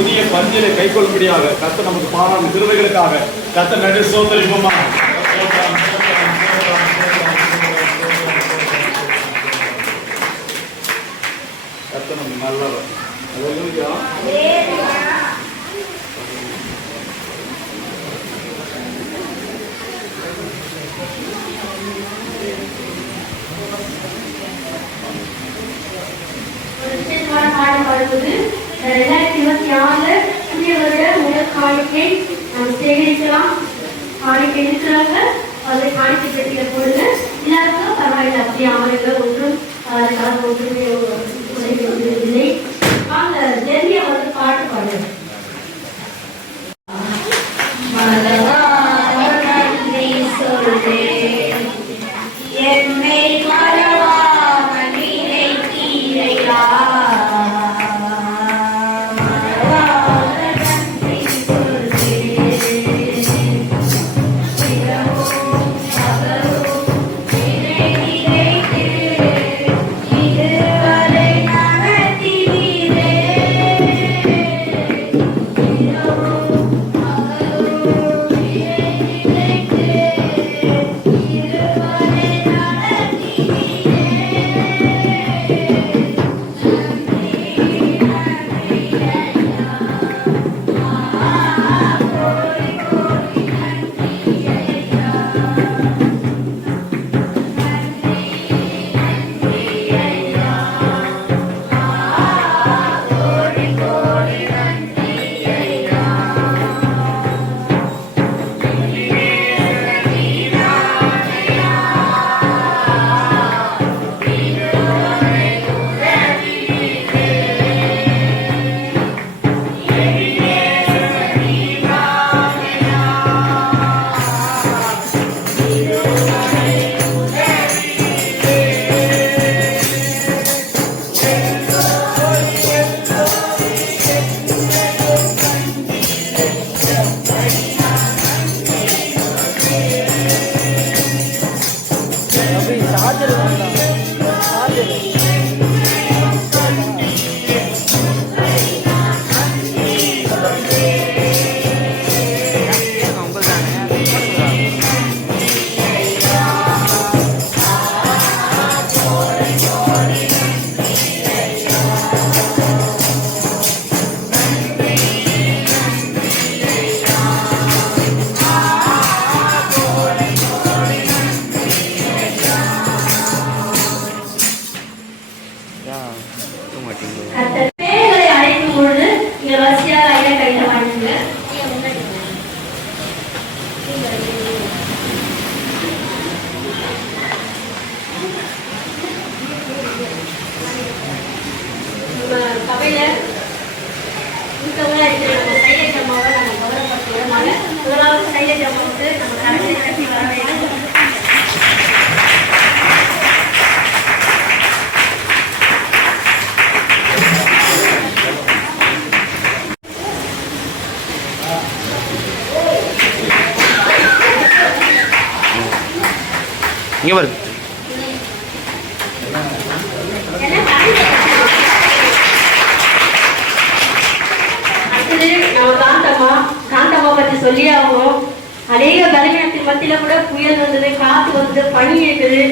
புதிய பஞ்சிலை கைக்கொள்ளும்படியாக கர்த்தர் நமக்கு பாராட்டு கிருபைகளுக்காக கர்த்தர் நன்றி ஸ்தோத்திரிப்போமா. கர்த்தர் நமக்கு நல்லவர். பாடுவது 2024 புதிய வருட முதல் காணிக்கை நாம் சேகரிக்கலாம். காணிக்கை இருக்கிறாங்க, அதை காணிக்கை பெட்டியில போடுங்க. எல்லாருக்கும் பரவாயில்லை, அப்படி அமருங்க, ஒன்றும் ஒன்றுமே இல்லை. அந்த ஜெர்னியை வந்து பாட்டு பாடுங்க. இங்கே வருது. காந்தம்மா பத்தி சொல்லி ஆகும். அநேக பலவீனத்தின் மத்தியில கூட புயல் வந்தது, காத்து வந்தது, பனி இருக்குது.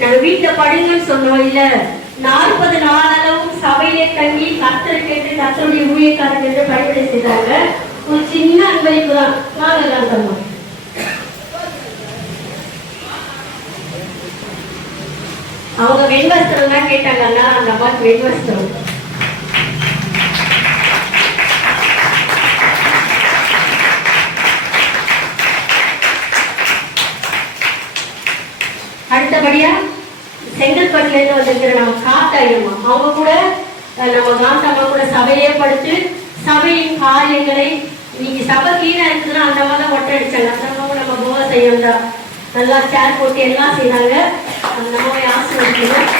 நாங்க வீட்டுல படுங்கன்னு சொன்னோம். இல்ல 40 நாளளவும் சபையிலே தங்கி கர்த்தரை கேட்டு கர்த்தருடைய ஊழியக்காரர் என்று பணிவிடை செய்தாங்க. ஒரு சின்ன அன்பளிப்பு தான். வாங்க காந்தம்மா. அவங்க வெண்வஸ்திரம் தான் கேட்டாங்க. அந்த அம்மாவுக்கு வெண்வஸ்திரம். அடுத்தபடியா செங்கல்பட்டுல இருந்து வந்திருக்கிற நம்ம காத்தாயம்மா, அவங்க கூட நம்ம காந்தம்மா கூட சபையே படுத்து சபையின் காரியங்களை இன்னைக்கு சபை கீழே இருக்குதுன்னா அந்த மாதிரி தான் ஒட்டை அடிச்சாங்க. அந்த அம்மாவும் நம்ம போக செய்யறதா நல்லா சேர் போட்டு எல்லாம் செய்யறாங்க. அந்த அம்மாவை ஆசீர்வதிக்கணும்.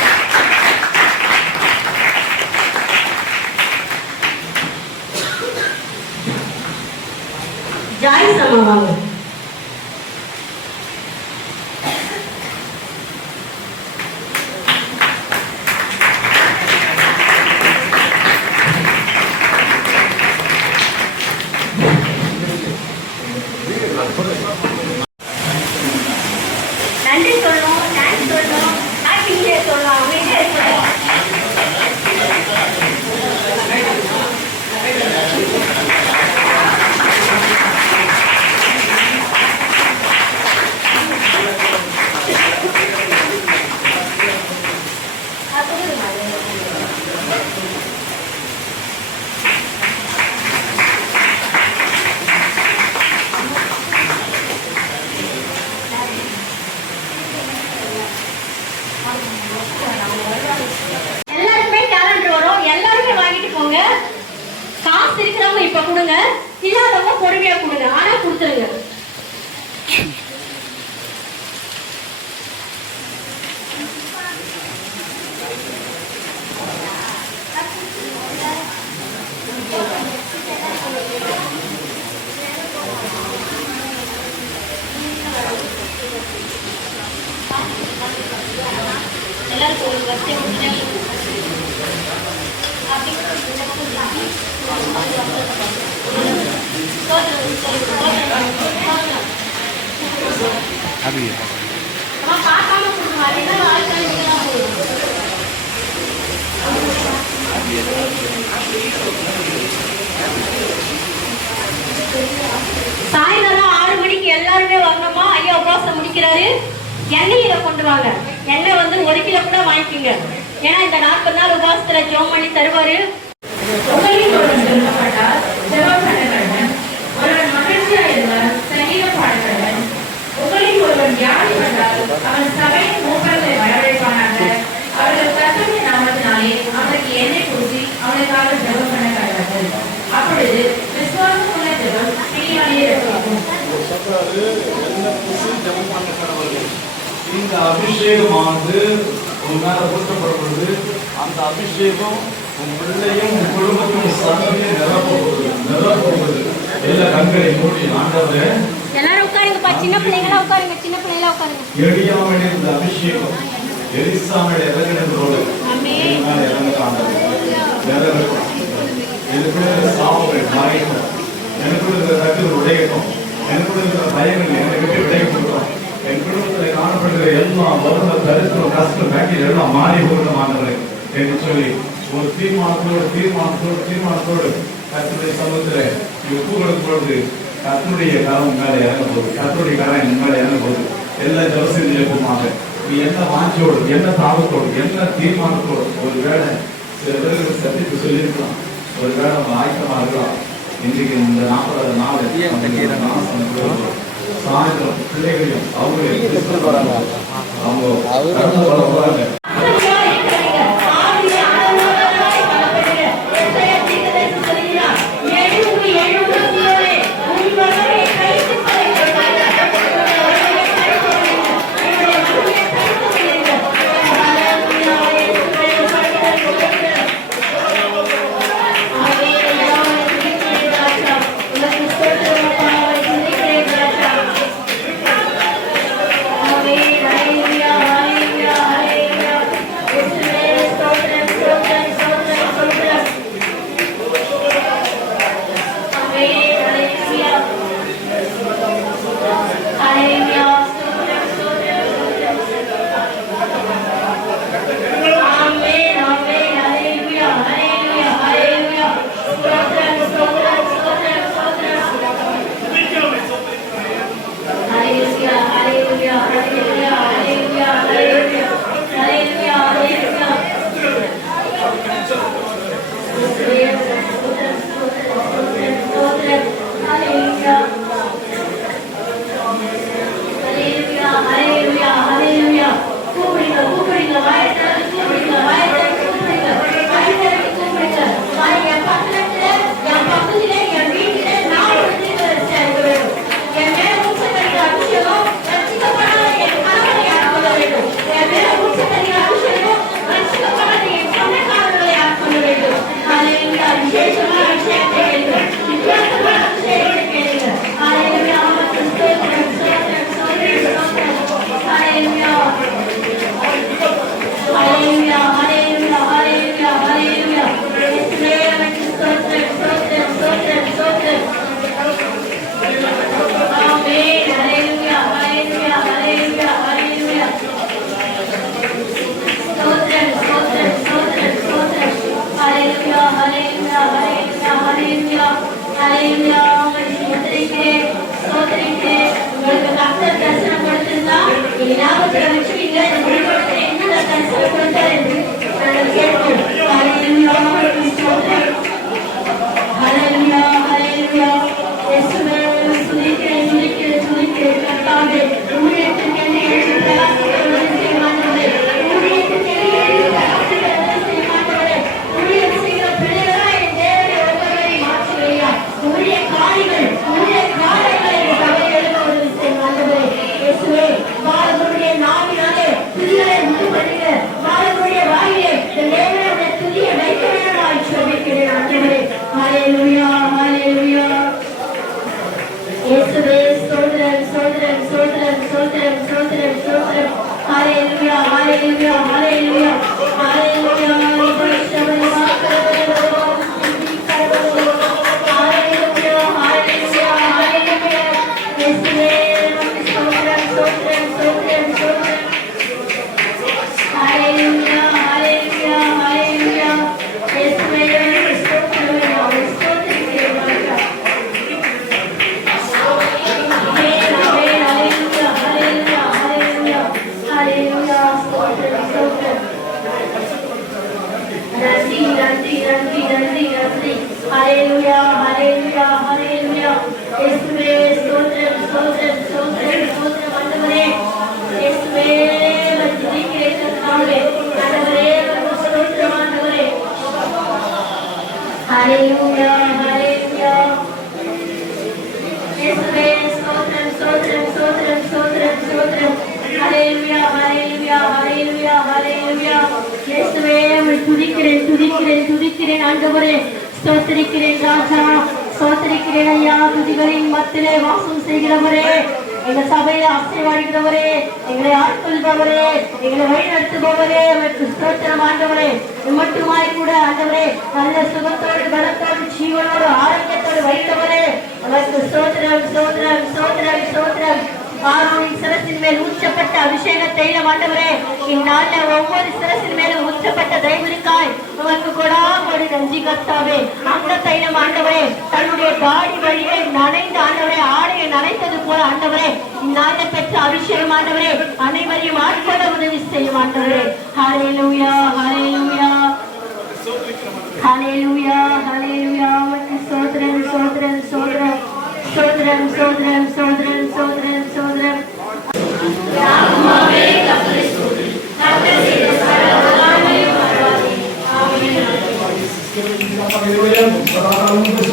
ஜாய்ஸ் அம்மா வாங்க. இப்ப கொடுங்க, இல்லாதவங்க பொறுமையா கொடுங்க, ஆனா கொடுத்துருங்க. சாயந்தரம் 6 மணிக்கு எல்லாருமே வரணுமா? ஐயா உபவாசம் முடிக்கிறாரு. எண்ணெயில கொண்டு வாங்க. எண்ணெய் வந்து 1 கிலோ கூட வாங்கிக்கோங்க. ஏன்னா இந்த 40 நாள் உபவாசத்துல ஜெபம் பண்ணி தருவாரு. ஒருவன் மகிழ்ச்சியா இருந்தால் சங்கீதம் பாடுகிறவன், உங்களில் ஒருவன் வியாதிப்பட்டால் அவன் சபையின் மூப்பர்களை வரவழைப்பானாக. அவர்கள் கர்த்தருடைய நாமத்தினாலே அவனுக்கு எண்ணெய் பூசி அவனுக்காக ஜெபம் பண்ண கடவுள். அப்பொழுது விசுவாசம் உள்ள ஜெபம் பிணியாளியை ரட்சிக்கும். இந்த அபிஷேகமானது உன் மேல ஊற்றப்படுவது, அந்த அபிஷேகம் உன் பிள்ளையும் உன் குடும்பத்தையும் சந்ததியை நிரப்பப்படுவது. எல்லா கண்களை மூடி ஆண்டவரே எல்லாரும் உட்காருங்கப்பா, சின்ன பிள்ளைங்களா உட்காருங்க, சின்ன பிள்ளைங்களா உட்காருங்க. எளியாவுடைய இந்த அபிஷேகம் எலிசாவுடைய இறங்கினதோடு இறங்க ஆண்டவரே எனக்குள்ள சாபங்கள் மறைக்கும், எனக்குள்ள இருக்கிற தட்டுகள் உடையட்டும், எனக்குள்ள இருக்கிற பயங்கள் என்னை விட்டு விடையப்படும். என் குடும்பத்தில் காணப்படுகிற எல்லாம் வருட தரித்திரம் கஷ்டம் பேக்கில் எல்லாம் மாறி போகணுமானது என்று சொல்லி ஒரு தீர்மானத்தோடு கர்த்தருடைய சமூகத்தில் ஒப்பு கொடுக்கும் பொழுது கர்த்தருடைய கரம் மேலே இறங்கும் போது, கர்த்தருடைய கரம் என் மேலே இறங்கும் போது எல்லா ஜலசீலமாக நீ என்ன வாஞ்சியோடு, என்ன தாபத்தோடு, என்ன தீர்மானத்தோடு, ஒரு வேளை சில பேருக்கு சத்தியத்தை சொல்லியிருக்கலாம், ஒரு வேளை நம்ம ஆயத்தமாக இருக்கலாம். இன்றைக்கு இந்த 40 நாள் சாயந்தரம் பிள்ளைகளையும் அவங்களையும் அவங்க இயேசுவே ஸ்தோத்திரம் ஸ்தோத்திரம் ஸ்தோத்திரம் ஸ்தோத்திரம் ஆண்டவரே இயேசுவே துதிக்கிறேன் கர்த்தாவே ஆண்டவரே ஸ்தோத்திரம் ஆண்டவரே ஹalleluya ஹalleluya இயேசுவே ஸ்தோத்திரம் ஸ்தோத்திரம் ஸ்தோத்திரம் ஸ்தோத்திரம் ஸ்தோத்திரம் ஹalleluya ஹalleluya ஹalleluya ஹalleluya இயேசுவே துதிக்கிறேன் துதிக்கிறேன் துதிக்கிறேன் ஆண்டவரே ஸ்தோத்திரிக்கிறேன் ராஜா ஸ்தோத்திரிக்கிறேன் ஐயா துதிகளின் மத்தியிலே வாசம் செய்கிறவரே எங்க சபையை ஆசீர்வதிக்கிறவரே எங்களை ஆட்கொள்பவரே எங்களை வழிநடத்துபவரே உமக்கு ஸ்தோத்திரம் ஆண்டவரே மட்டுமாய் கூட ஆண்டவரே நல்ல சுகத்தோடு பலத்தோடு ஜீவனோடு ஆரோக்கியத்தோடு வைத்தவரே உமக்கு ஸ்தோத்திரம் ஸ்தோத்திரம் ஸ்தோத்திரம் ஸ்தோத்திரம் ஆரோனின் சிரசின் மேல் ஊற்றப்பட்ட அபிஷேக தைலம் ஆண்டவரே இந்நாளில் ஒவ்வொரு சிரசின் மேலும் ஊற்றப்பட்ட தெய்வனுக்காய் உமக்கு கொடாமொழி நன்றி கர்த்தாவே அந்த தைலம் ஆண்டவரே தன்னுடைய தாடி வழியை நனைந்த ஆண்டவரே ஆடையை நனைத்தது போல ஆண்டவரே இந்நாளில் பெற்ற அபிஷேகம் ஆண்டவரே அனைவரையும் ஆட்கொள்ள உதவி செய்யும் ஆண்டவரே ஹalleluya ஹalleluya ஹalleluya ஹalleluya ஸ்தோத்திரம் ஸ்தோத்திரம் ஸ்தோத்திரம் ஸ்தோத்திரம் ஸ்தோத்திரம் ஸ்தோத்திரம் ஸ்தோத்திரம் ஸ்தோத்திரம் Hallelujah.